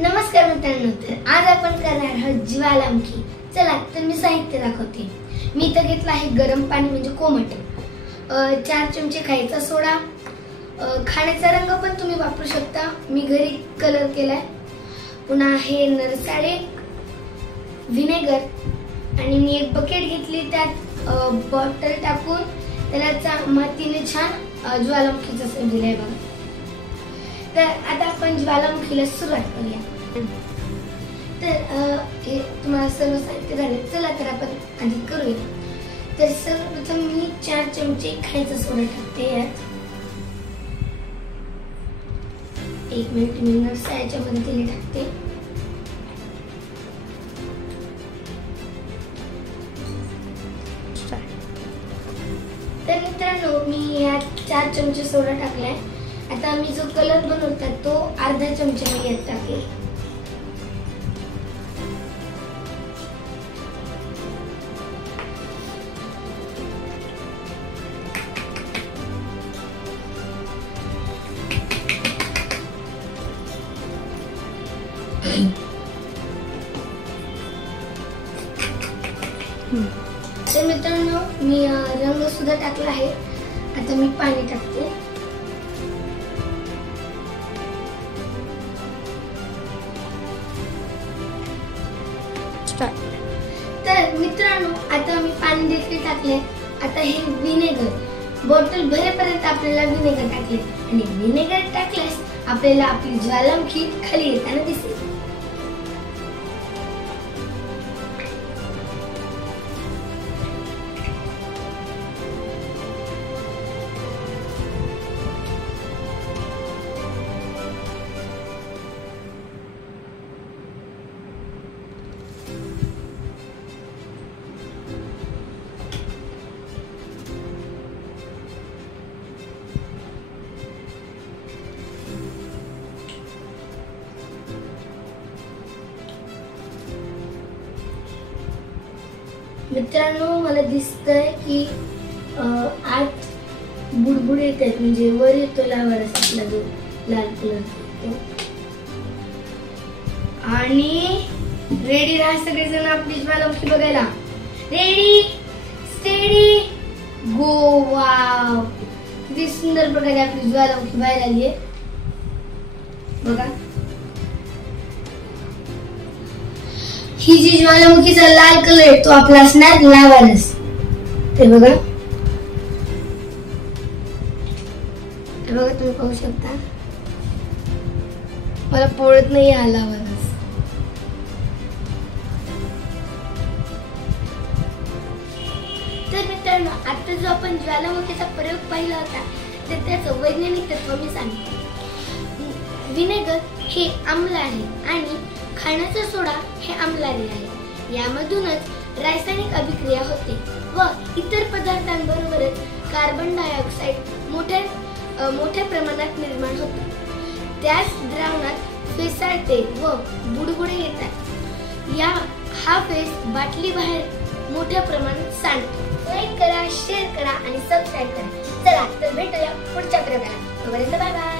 नमस्कार मित्रांनो, तर आज आपण करणार आहोत ज्वालामुखी। चला तर मी साहित्य दाखवते। मी इथे घेतला आहे गरम पाणी म्हणजे कोमट, 4 चमचे खायचा सोडा, खाण्याचा रंग पण तुम्ही वापरू शकता, मी घरी कलर केलाय, पुन्हा आहे नरसाळे, व्हिनेगर, आणि मी एक बकेट घेतली, त्यात बॉटल टाकून त्याला मातीने छान ज्वालामुखीचा शेप दिलाय बघा। तर आता आपण ज्वालामुखीला सुरुवात करूया। तर हे तुम्हाला सर्व साहित्य झाले, चला तर आपण आधी करूया। तर सर्वप्रथम मी 4 चमचे खायचा सोडा टाकते यात। 1 मिनिट मी नरसाळ्याच्या मदतीने टाकते। तर मित्रांनो, मी यात 4 चमचे सोडा टाकलाय। आता मी जो कलर बनवतात तो अर्धा चमचा मी यात टाकेल। तर मित्रांनो, मी रंग सुद्धा टाकला आहे। आता मी पाणी टाकते। तर मित्रांनो, आता मी पाणी देखील टाकले। आता हे व्हिनेगर बॉटल भरेपर्यंत आपल्याला व्हिनेगर टाकले, आणि व्हिनेगर टाकल्यास आपल्याला आपली ज्वालामुखी खाली येताना दिसेल। मित्रांनो, मला दिसतंय की आत बुडबुड येतात, म्हणजे वर येतो लावा रसातला जो लाल कलर, आणि रेडी राहा सगळेजण आपली ज्वालामुखी बघायला। रेडी, स्टेडी, गो। वाव, किती सुंदर प्रकारे आपली ज्वालामुखी बाहेर आली आहे बघा। ही जी ज्वालामुखीचा लाल कलर आहे तो आपला असणार लावा रस। ते बघा, तुम्ही पाहू शकता, मला पोळत नाही हा लावा रस। तर मित्रांनो, आता जो आपण ज्वालामुखीचा प्रयोग पाहिला होता, तर त्याचं वैज्ञानिक तत्व मी सांगते। व्हिनेगर हे आम्ल आहे आणि खाण्याचा सोडा हे आम्लारी आहे। यामधूनच रासायनिक अभिक्रिया होते व इतर पदार्थांबरोबरच कार्बन डायऑक्साइड मोठ्या प्रमाणात निर्माण होतो। त्याच द्रावणात फेसाळते व बुडबुडे येतात। हा फेस बाटली बाहेर मोठ्या प्रमाणात सांडतो। लाईक करा, शेअर करा आणि सबस्क्राईब करा। चला तर भेटूया पुढच्या प्रयोगाला। तोपर्यंत बाय बाय।